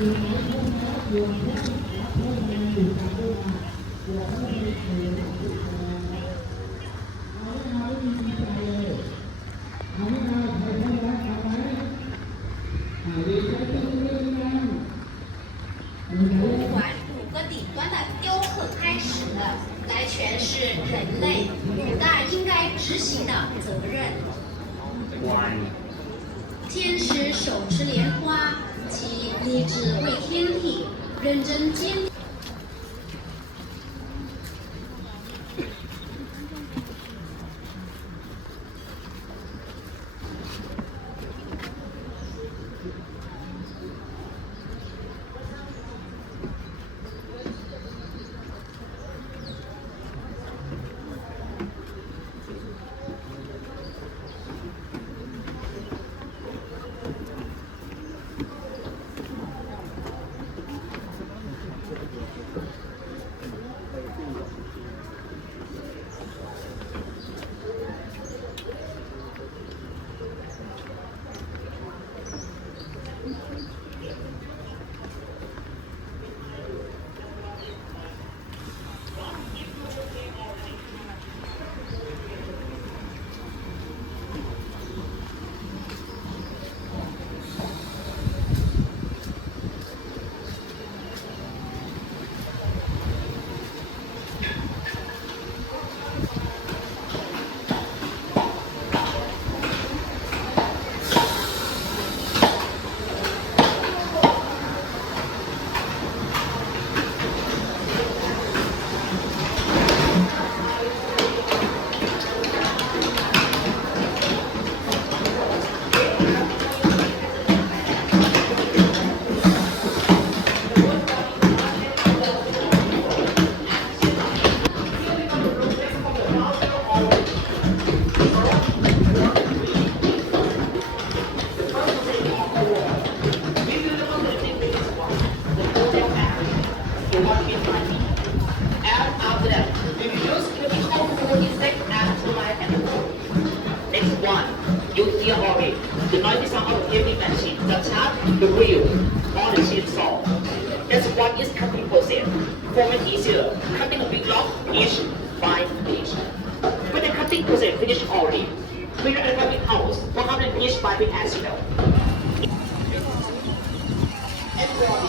不管5个顶端的雕刻开始了，来诠释人类古代应该执行的责任。天师手持莲花，其立志为天地，认真坚定。You hear already the noisy sound of heavy machine, the tap, the wheel, or the chainsaw. That's what is cutting process. For make easier, cutting a big block inch by inch. When the cutting process finished already, we are at a big house, 100 inch by big as you know. Everybody.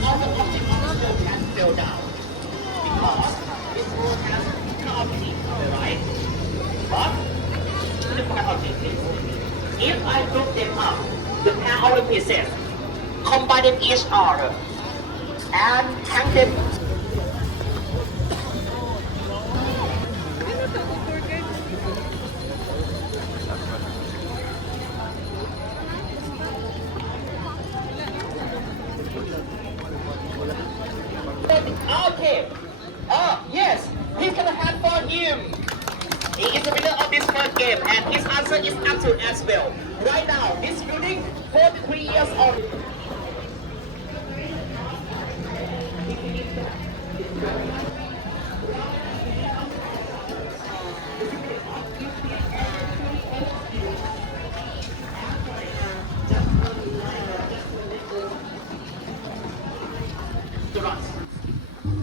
All the objects on the floor can fall down because this floor has object, right? But look at object is. If I group them up, the pair of the pieces, combine them each other, and hang them. Okay. Yes. He's gonna have for him. He is the winner of this first game, and his answer is absolute as well. Right now, this building, 43 years old.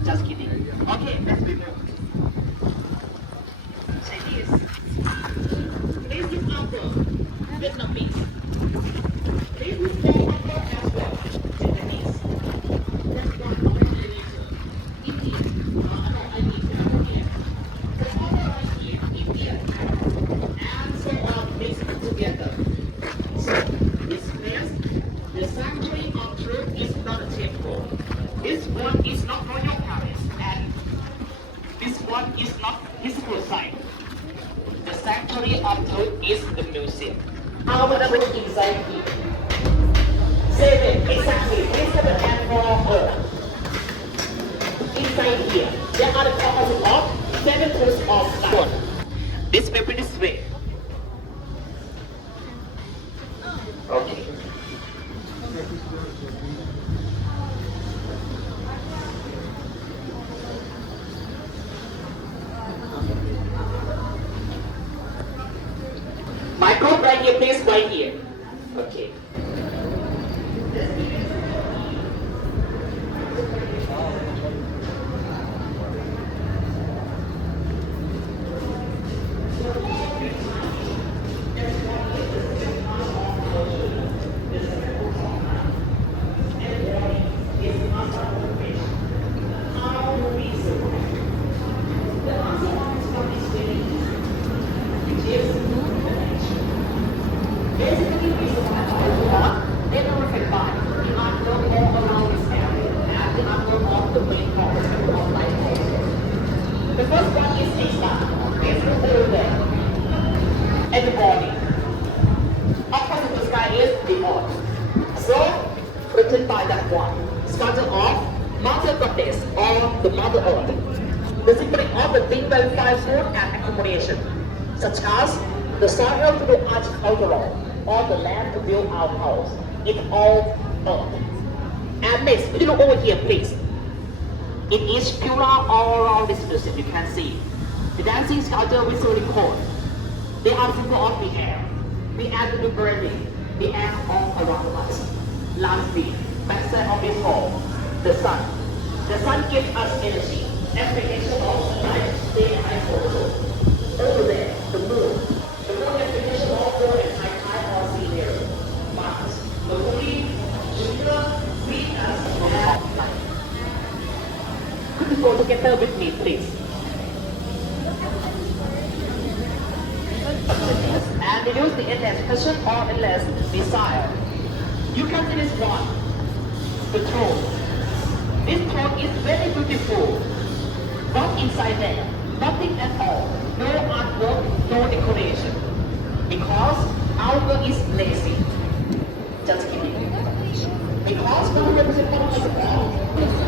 Just kidding. Okay, let's be moved. Chinese. This is uncle. Vietnamese. This is their uncle as well. Japanese. That's one of Indonesia. India. I need India. The other right here, India. And so mixed together. So, this place, the sanctuary of truth is not a temple. This one is not royal Paris, and this one is not historical site. The sanctuary of truth is the museum. How about the inside here? 7, exactly. Please have a hand for her. Inside here, there are the composite of 7 tools of light. This paper this way. Okay. My group right here, please right here. Okay. Basically, we survive on they don't survive. The artwork all around this area and the artwork of the main forest of light also. The first one is a star. It's over there. And the body. Opposite the sky is the earth. So, written by that one. Sculpture of Mother Goddess or the Mother Earth. The symbolic of the thing verifies food and accommodation, such as the soil to do agricultural or the land to build our house. It's all earth. And next, if you look over here, please. It is pure all around distribution, you can see. The dancing sculpture visually code. They are the symbol of the air. The air to do burning. The air all around us. Lastly, backside of this whole, the sun. The sun gives us energy. Application of sunlight, day and night also. Over there, the moon. The moon application of full and high tide or sea layer. Mars, Mercury, Jupiter, Venus, and light. Could you go together with me, please? And reduce the endless passion or endless desire. You can see this one, the throne. This throne is very beautiful. Not inside there, nothing at all. No artwork, no decoration. Because our work is lazy. Just kidding. Because we represent all of the